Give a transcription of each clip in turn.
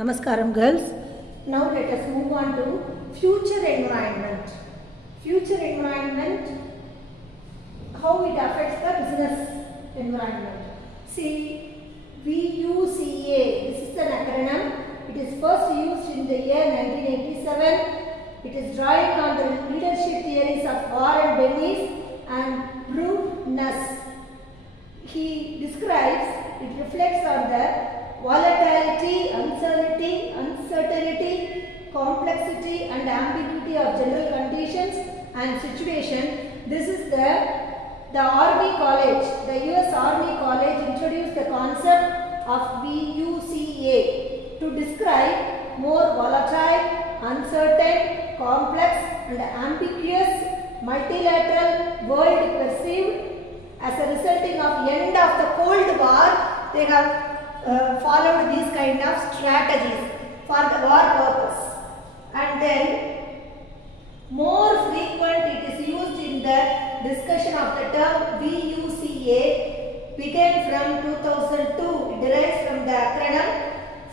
Namaskaram girls. Now let us move on to future environment. Future environment, how it affects the business environment. See, VUCA, this is an acronym. It is first used in the year 1987. It is drawing on the leadership theories of Warren Bennis and Bruce Nuss. He describes, it reflects on the volatility, uncertainty, complexity and ambiguity of general conditions and situation. This is the Army College, the US Army College introduced the concept of VUCA to describe more volatile, uncertain, complex and ambiguous multilateral world perceived as a resulting of end of the Cold War. They have followed these kind of strategies for the war purpose, and then more frequent it is used in the discussion of the term VUCA began from 2002. It derives from the acronym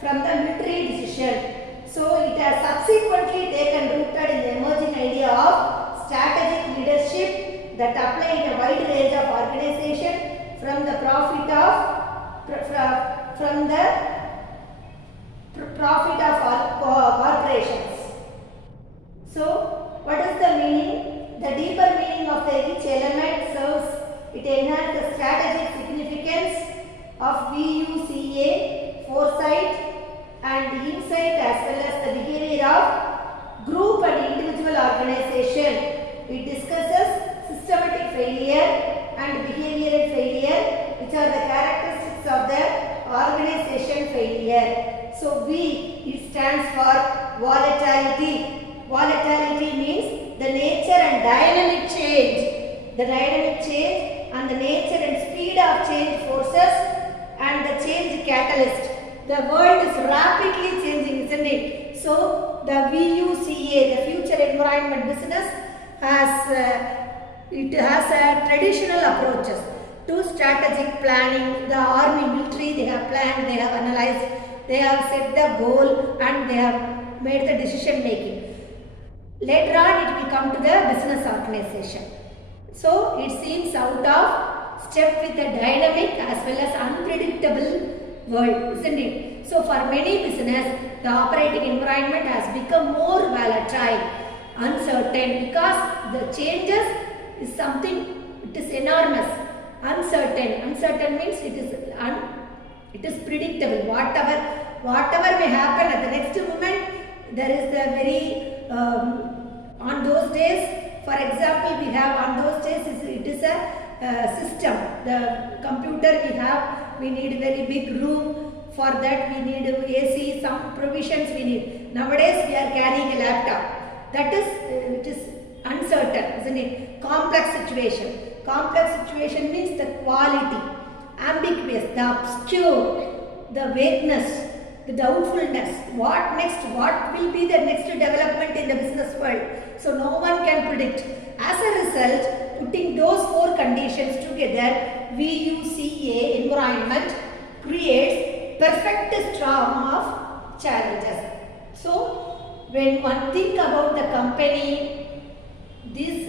from the military decision. So it has subsequently taken rooted in the emerging idea of strategic leadership that apply in a wide range of organization from the profit of corporations. So what is the meaning? The deeper meaning of each element serves, it enhances the strategic significance of VUCA, foresight and insight as well as the behavior of group and individual organization. It discusses systematic failure and behavioral failure, which are the characteristics of the organization failure. So V, it stands for volatility. Volatility means the nature and dynamic change. The dynamic change and the nature and speed of change forces and the change catalyst. The world is rapidly changing, isn't it? So the VUCA, the future environment business, has a traditional approaches to strategic planning. The army, military, they have planned, they have analyzed, they have set the goal and they have made the decision making. Later on it will come to the business organization. So it seems out of step with the dynamic as well as unpredictable world, isn't it? So for many business, the operating environment has become more volatile, uncertain, because the changes is something, it is enormous. Uncertain means it is predictable. Whatever may happen at the next moment, there is the very on those days, for example, we have on those days it is a system. The computer we need very big room. For that we need AC, some provisions we need. Nowadays we are carrying a laptop. That is, it is uncertain, isn't it? Complex situation. Complex situation means the quality, ambiguous, the obscure, the vagueness, the doubtfulness. What next? What will be the next development in the business world? So no one can predict. As a result, putting those four conditions together, VUCA environment creates perfect storm of challenges. So when one think about the company, this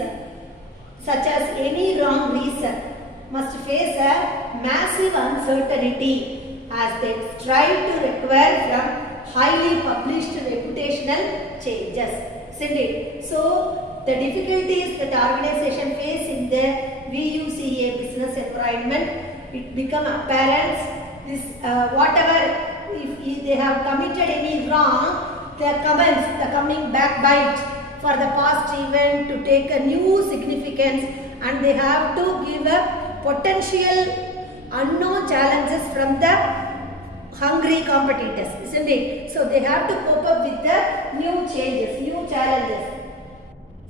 such as any wrong reason must face a massive uncertainty as they strive to recover from highly published reputational changes, isn't it? So the difficulties that the organization face in the VUCA business environment, it become apparent. This whatever, if they have committed any wrong, their comments, the coming backbite for the past event to take a new significance, and they have to give a potential unknown challenges from the hungry competitors, isn't it? So they have to cope up with the new changes, new challenges.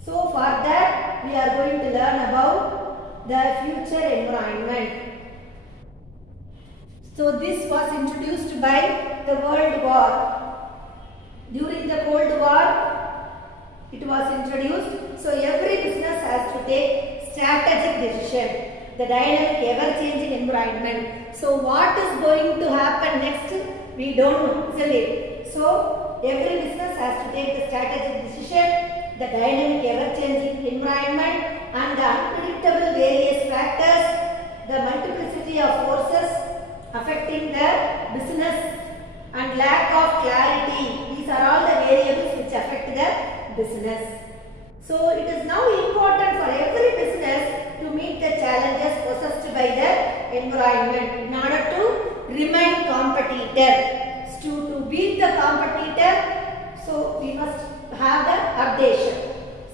So for that we are going to learn about the future environment. So this was introduced by the World War. During the Cold War, it was introduced. So every business has to take strategic decision. The dynamic, ever-changing environment. So what is going to happen next? We don't know, isn't it? So every business has to take the strategic decision. The dynamic, ever-changing environment and the unpredictable various factors, the multiplicity of forces affecting the business and lack of clarity. These are all the variables which affect the business. So it is now important for every business to meet the challenges posed by the environment in order to remain competitive. To beat the competitor, so we must have the updation.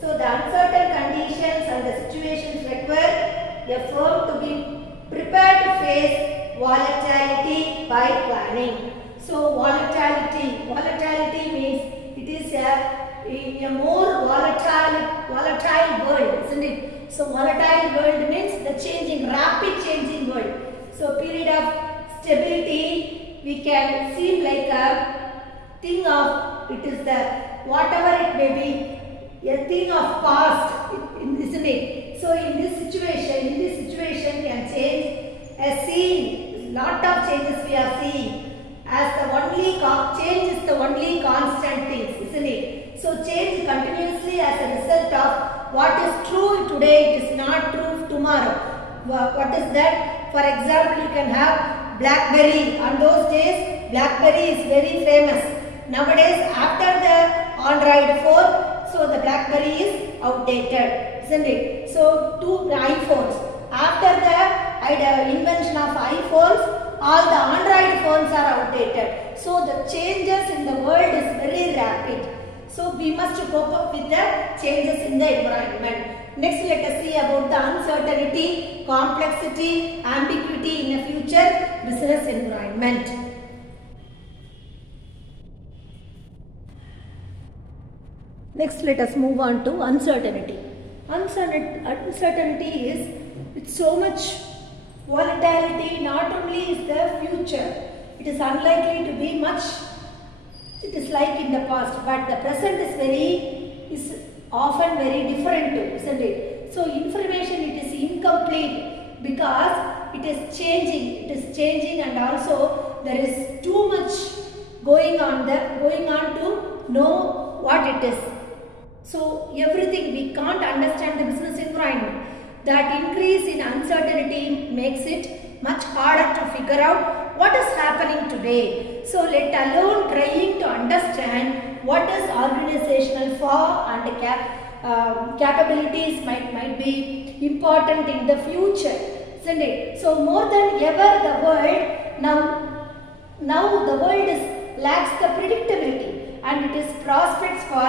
So the uncertain conditions and the situations require a firm to be prepared to face volatility by planning. So volatility means it is a more volatile world, isn't it? So volatile world means the rapid changing world. So period of stability we can seem like a thing of, it is the whatever it may be, a thing of past, isn't it? So in this situation can change a scene, lot of changes we are seeing. As the only change is the only constant thing, isn't it? So change continuously as a result of what is true today, it is not true tomorrow. What is that? For example, you can have BlackBerry. On those days, BlackBerry is very famous. Nowadays, after the Android phone, so the BlackBerry is outdated, isn't it? So, two iPhones. After the invention of iPhones, all the Android phones are outdated. So, the changes in the world is very rapid. So, we must cope up with the changes in the environment. Next, let us see about the uncertainty, complexity, ambiguity in a future business environment. Next, let us move on to uncertainty. Uncertainty is with so much volatility, not only is the future, it is unlikely to be much, it is like in the past, but the present is often very different too, isn't it? So information it is incomplete because it is changing and also there is too much going on to know what it is. So everything we can't understand the business environment. That increase in uncertainty makes it much harder to figure out what is happening today. So let alone trying to understand what is organizational for and capabilities might be important in the future, isn't it? So more than ever the world now the world lacks the predictability and it is prospects for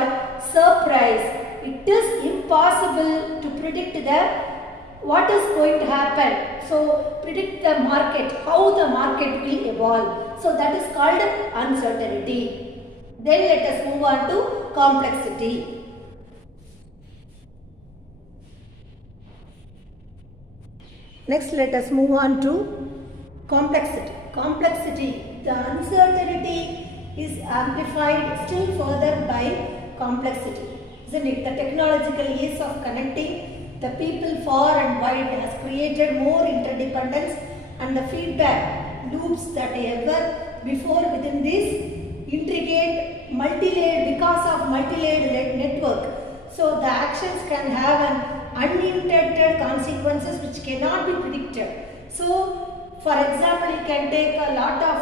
surprise. It is impossible to predict what is going to happen. So predict the market, how the market will evolve. So that is called uncertainty. Then let us move on to complexity. Next, let us move on to complexity. Complexity, the uncertainty is amplified still further by complexity, isn't it? The technological ease of connecting the people far and wide has created more interdependence and the feedback loops that ever before within this intricate multi-layered network. So the actions can have an unintended consequences which cannot be predicted. So for example, you can take a lot of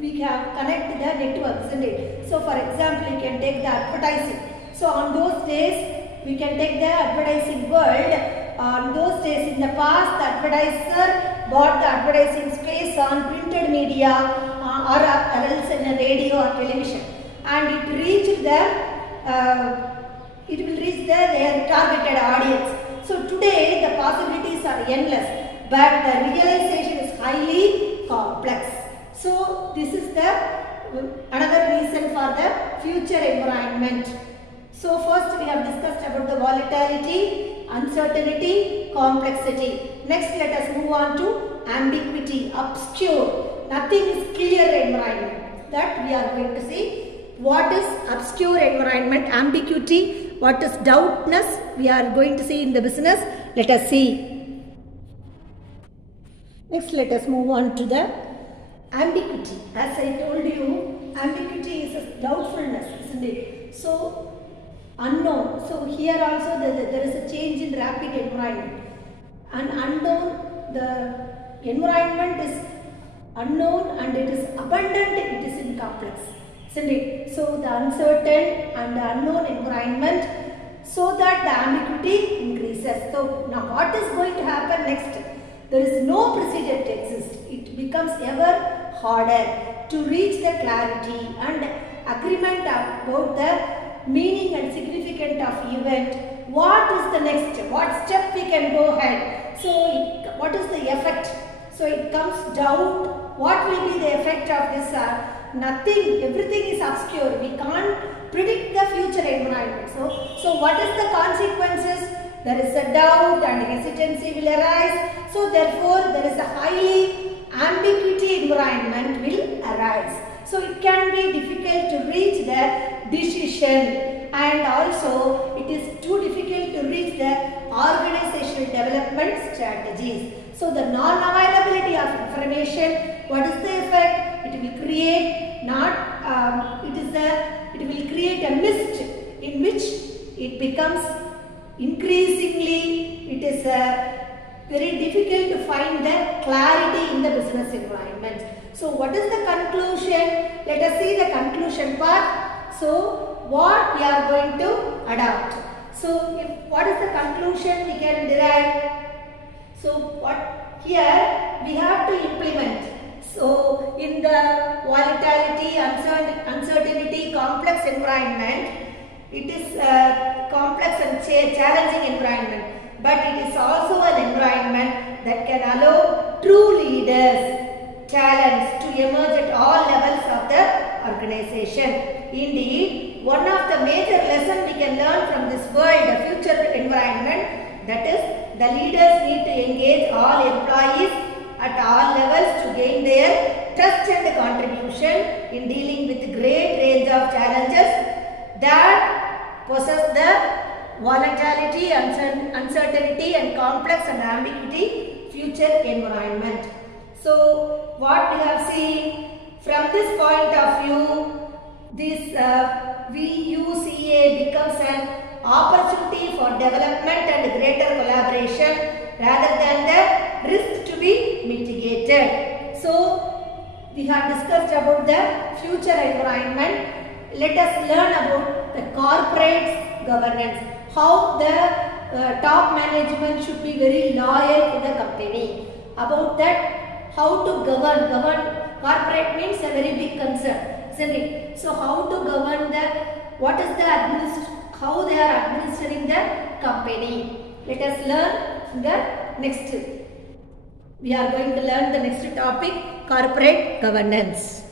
we can connect the networks, isn't it? So for example, you can take the advertising. So on those days we can take the advertising world. On those days in the past, the advertiser bought the advertising space on printed media or else in a radio or television, and it reached their targeted audience. So today the possibilities are endless, but the realization is highly complex. So this is another reason for the future environment. So first we have discussed about the volatility, uncertainty, complexity. Next let us move on to ambiguity, obscure, nothing is clear environment. That we are going to see. What is obscure environment, ambiguity, what is doubtness, we are going to see in the business. Let us see. Next let us move on to the ambiguity. As I told you, So unknown. So here also there is a change in rapid environment. And unknown, the environment is unknown and it is abundant, it is in complex. Isn't it? So the uncertain and the unknown environment, so that the ambiguity increases. So now what is going to happen next? There is no precedent exists. It becomes ever harder to reach the clarity and agreement about the meaning and significance of event. What is the next? What step we can go ahead? So what is the effect? So it comes doubt. What will be the effect of this? Nothing. Everything is obscure. We can't predict the future environment. So what is the consequences? There is a doubt and hesitancy will arise. So therefore there is a highly ambiguity environment will arise. So it can be difficult to reach the decision, and also it is too difficult to reach the organizational development strategies. So the non-availability of information, what is the effect? It will create it will create a mist in which it becomes increasingly, it is very difficult to find the clarity in the business environment. So what is the conclusion? Let us see the conclusion part. So what we are going to adopt. So what is the conclusion we can derive? So what here we have to implement. So in the volatility, uncertainty, complex environment, it is a complex and challenging environment, but it is also an environment that can allow true leaders, talents to emerge at all levels of the organization. Indeed, one of the major lessons we can learn from this world, the future environment, that is the leaders need to engage all employees at all levels to gain their trust and contribution in dealing with great range of challenges that possess the volatility, uncertainty and complex and ambiguity future environment. So what we have seen from this point of view, this VUCA becomes an opportunity for development and greater collaboration rather than the risk to be mitigated. So we have discussed about the future environment. Let us learn about the corporate governance, how the top management should be very loyal to the company. About that, how to govern corporate means a very big concern, isn't it? So how to govern what is the how they are administering the company. Let us learn the next. We are going to learn the next topic, corporate governance.